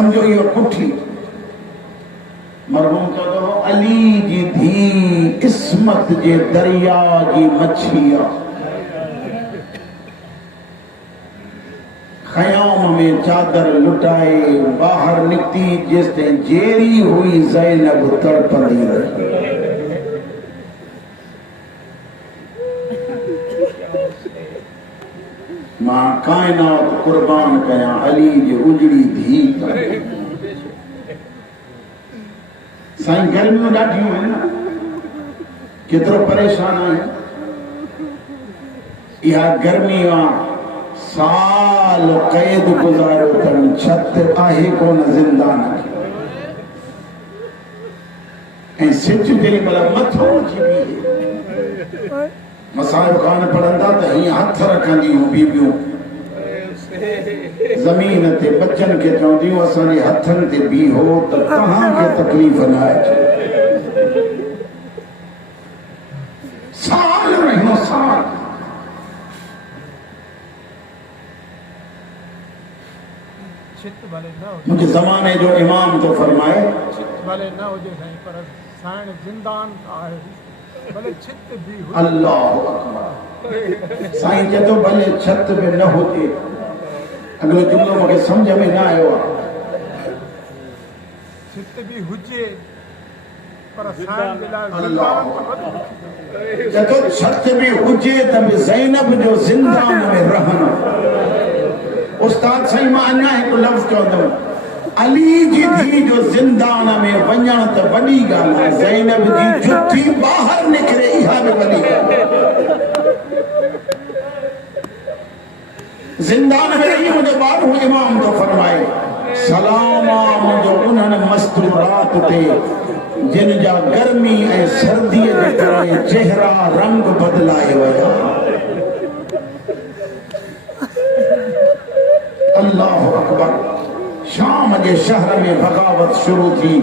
समझो यो पुठी मरहूम चलो अली जी धी इस्मत जे दरिया जी मछिया खयाम में चादर लुटाए बाहर निकती जिसने जेरी हुई ज़ैनब तड़पदी रही। मां कायनात कुर्बान कया अली जी उजड़ी धी साईं गर्मियों ॾाढियूं आहिनि केतिरो परेशान आहिनि इहा गर्मी साल कैद गुजारो तन छत आहे कोन ज़िंदान ऐं सिज जेॾी महिल मथो अची बीहे मसाइब खान पढ़ंदा त हीअं हथ रखंदियूं बीबियूं ज़मीन ते बच्चन के चवंदियूं असांजे हथनि ते बीहो त तव्हांखे तकलीफ़ न अचे। साल रहियो साल मुझे ज़माने जो इमाम तो फरमाए भले न हुजे साईं पर साइण ज़िंदान आहे भले छित भी हो। अल्लाह अकबर साईं चए थो भले छत में न हुजे अगलो जुमलो मूंखे समझ में न आयो आहे छित भी हुजे पर साइण जे लाइ चए थो छत भी हुजे त बि ज़ैनब जो ज़िंदान में रहण। उस्ताद साईं मां अञा हिकु लफ़्ज़ चवंदुमि अली जी धी जो ज़िंदान में वञण त वॾी ॻाल्हि आहे ज़ैनब जी जुठी ॿाहिरि निकिरे इहा बि वॾी ॻाल्हि आहे। ज़िंदान में रही मुंहिंजो ॿारु इमाम थो फरमाए सलाम आहे मुंहिंजो उन्हनि मस्तूरात ते जिन जा गर्मी ऐं सर्दीअ जे करे चेहरा रंग बदिलाए विया। अल्लाह अकबर शाम के शहर में बगावत शुरू थी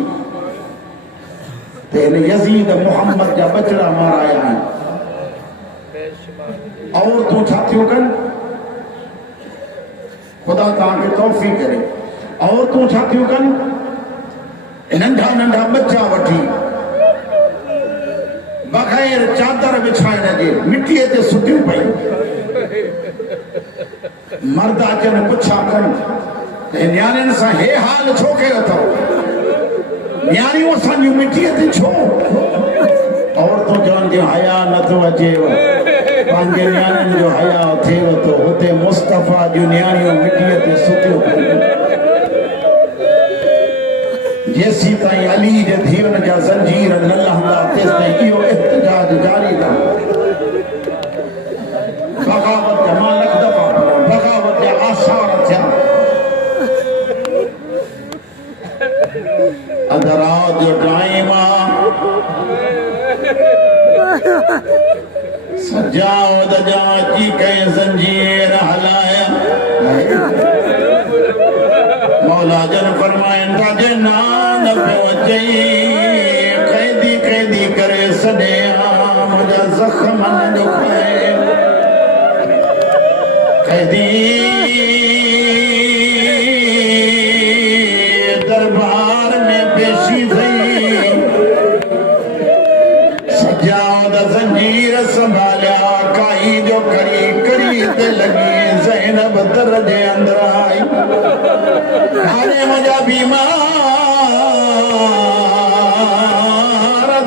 तो यजीद मोहम्मद जा बचड़ा माराया हैं। औरतों छातियों कन खुदा तव्हांखे तौफ़ीक़ करे औरतों छातियों कन नंढा नंढा बच्चा वठी बग़ैर चादर बिछाइण जे मिट्टीअ ते सुतियूं पयूं। मर्द अचनि पुछा कनि न्याणियुनि सां हे हाल छो कयो अथव न्याणियूं असांजूं मिट्टीअ ते छो। औरतूं चवनि थियूं हया नथो अचेव पंहिंजे न्याणियुनि जो हया थिएव थो हुते मुस्तफ़ा जूं न्याणियूं मिट्टीअ ते सुतियूं पियूं। जेसीं ताईं अली जे धीअनि जा ज़ंजीर न लहंदा तेसिताईं इहो इhtजाज जारी रहंदो। बग़ावत जा मां लख दफ़ा बग़ावत जा आसार थिया। अधरात जो टाइम सजावद जा अची कंहिं ज़ंजीर हलाया मौला जन फरमाइनि था जे नान पियो अचई क़ैदी क़ैदी करे सॾिया मुंहिंजा ज़ख़्म न ॾुखाए कैदी दरबार में पेशी थई सजाद ज़ंजीर संभालिया काई जो कड़ी कड़ी ते लगी ज़ैनब दर जे अंदर आई हाणे मुंहिंजा बीमार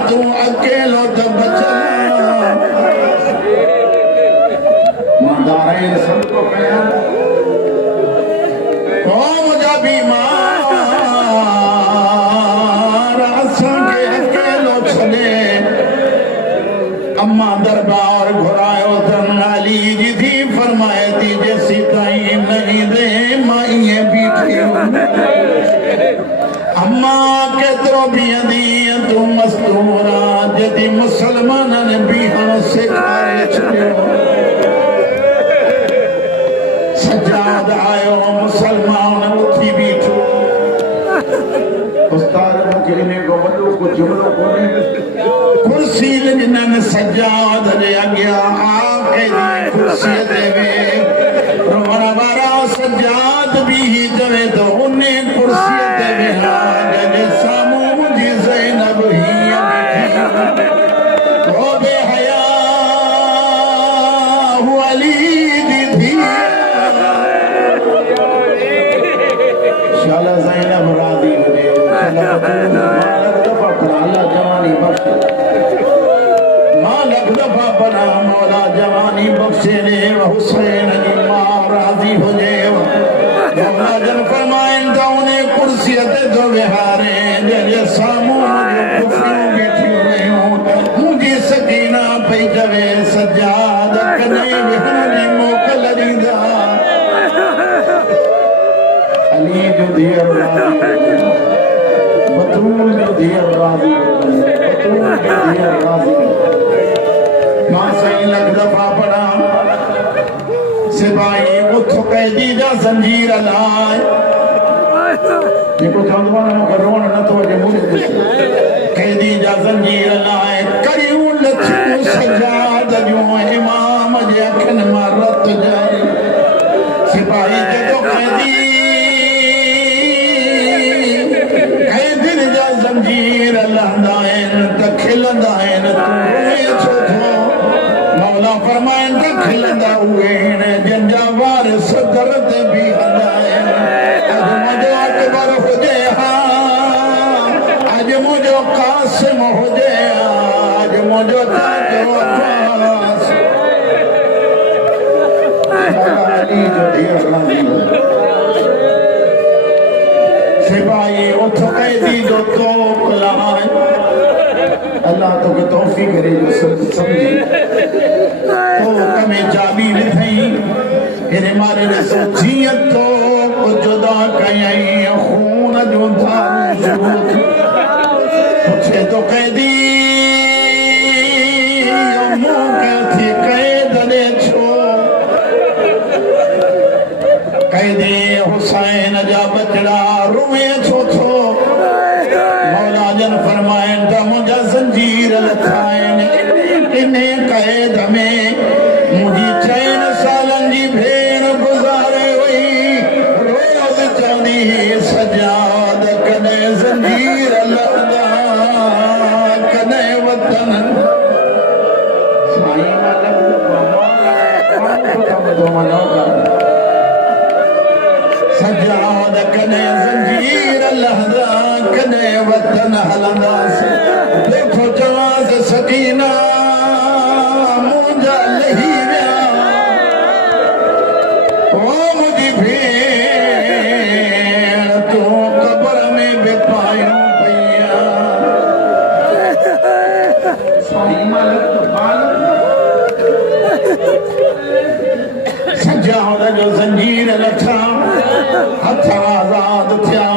तूं अकेलो त बचा दारैन सबको कया कौम जा बीमार असांखे अकेलो छॾे अम्मा दरबार घुरायो तन अली जी थी फरमाए थी जेसीं ताईं न ईंदे मां ईअं बीठी अम्मा केतिरो बीहंदी तूं मस्तूरा जॾहिं मुसलमाननि बीहण सेखारे छॾियो। सजाद आयो मुसलमान उथी बीठो उस्ताद मूंखे इन को वॾो को जुमिलो कोन्हे कुर्सी ॾिननि सजाद जे अॻियां आके कुर्सीअ ते वेह रोअण वारा सजाद बीही चवे थो उन कुर्सीअ कुफियूं वेठियूं रहियूं मुंहिंजी सकीना पई चवे सजाद कॾहिं विहण जी मोकल ॾींदा अली जो धीअर राज़ी बतूल जो धीअर राज़ी बतूल जो धीअर राज़ी मां साईं लख दफ़ा पढ़ा सिपाही उथ कैदी जा ज़ंजीर लाए जेको चवंदो आहे न रोअण नथो अचे मुंहिंजे कैदी जा ज़ंजीर लाए करियूं लथियूं सजाद जूं इमाम जे अखियुनि मां रत जाए सिपाही जेको कैदियुनि जा ज़ंजीर लहंदा आहिनि त खिलंदा आहिनि तूं रोए छो थो मौला फरमाइनि त खिलंदा उहे आहिनि जंहिंजा वारिस दर ते बीहंदा आहिनि अॼु मुंहिंजो अकबर हुजे हा अॼु मुंहिंजो कासिम हुजे हा अॼु मुंहिंजो चाचो अब्बास अली जो धीअर राज़ी सिपाही उथ कैदी जो तोप लाए अल्लाह तोखे तौफ़ीक़ करे जो समझी तो कमे चाबी विधई हिन मारे ॾिसो जीअं तो जुदा कयई खून जो धारो पुछे तो कैदी मुंहुं थी कैद ॾे छो कैदी हुसैन जा बचड़ा रोए छो थो मौला जन फरमाइनि त मुंहिंजा ज़ंजीर लथा आहिनि इन कैद में मुंहिंजी 4 सालनि जी भेण गुज़ारे वई रोज़ चवंदी सजाद कॾहिं ज़ंजीर लहंदा कॾहिं वतन साईं सजाद कॾहिं ज़ंजीर लहंदा कॾहिं वतन हलंदासीं देखो चवांसि सकीना मुंहिंजा लही विया ओ मुंहिंजी भेण तूं क़बर में बि पायूं पईया साईं सजाद जो ज़ंजीर लथा हथ आज़ाद थिया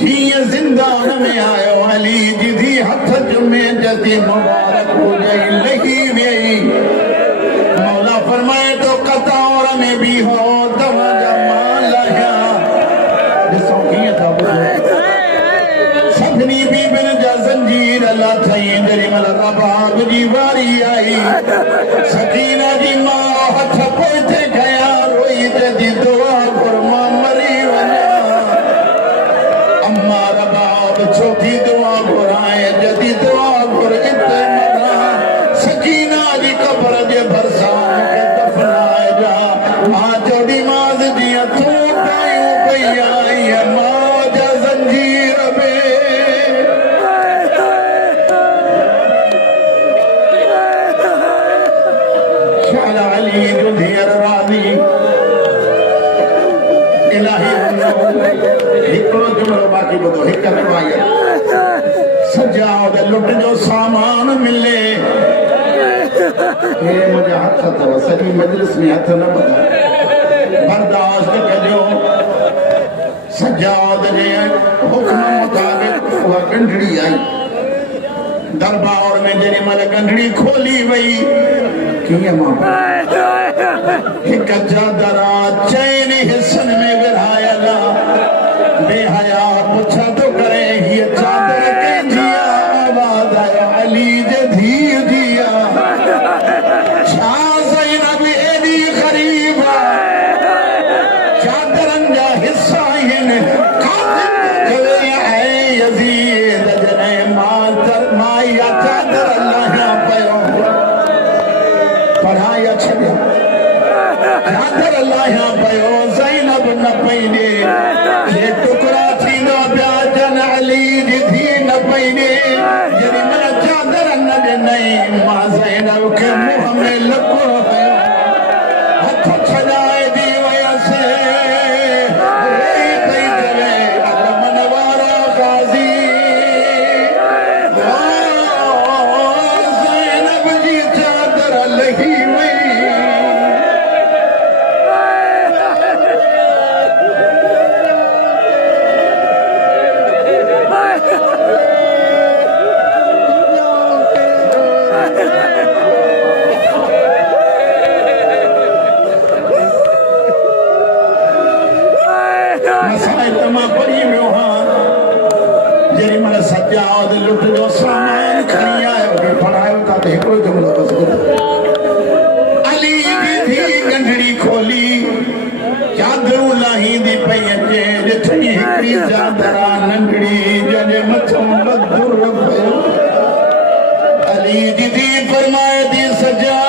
जीअं ज़िंदान में आयो अली जी धी हथ जुमे जती मुबारक हुजई लही वई मौला फरमाए तो कतौर में भी हो तव्हांजा माल आया ॾिसो कीअं था ॿुधो सभिनी बीबियुनि जा ज़ंजीर लाथई जेॾीमहिल रबाब जी वारी आई सकीना जी मां हथ पोइते कया रोई चई दुआ घुर मां मरी वञा अम्मा रबाब छोटी दुआ घुराए जदी दुआ घुर इते मरा सकीना जी कब्र जे भरिसां मूंखे दफ़नाए जा मां चोॾी माज़ जीअं तूं पायूं पई आई मां जा ज़ंजीर बि शाला अली जो धीअर राज़ी इलाही हिकिड़ो जुमिलो बाक़ी ॿुधो हिकु रिवायत सजाद लुट जो सामान मिले हे मुंहिंजा हथ अथव सॼी मजलिस में हथ न ॿुधो बर्दाश्त कजो सजाद जे हुक्म मुताबिक़ उहा गंढड़ी आई दरबार में जेॾीमहिल गंढड़ी खोली वई कीअं मां हिकु चादर 4 हिसनि में विरहायल बेहया पुछा तो करे हीअ चादर कंहिंजी आवाज़ आयो अली जे धीअ जी छा ज़ैनब एॾी ग़रीब चादरनि जा हिसा आहिनि यज़ीद जॾहिं मां इहा चादर लाहियां पियो पढ़ाया छॾिया चादर लाहियां पियो ज़ैनब न पई ॾे हे टुकड़ा थींदा पिया जन अली जी धीअ न पई ॾे जेॾीमहिल चादर न ॾिनई मां ज़ैनब खे मुंहं में लको हयो हथ छॾाए दी वयसि रोई पई चवे अलमन वारा गाज़ी सजाद लुट जो सामान खणी आयो पढ़ायो था तो हिकिड़ो जुमिलो बस अली जी थी गंढड़ी खोली चादरूं लाहींदी पई अचे ॾिठई हिकिड़ी चादरा नंढड़ी जंहिंजे मथां बदुर पियो अली जी थी फरमाए थी सजा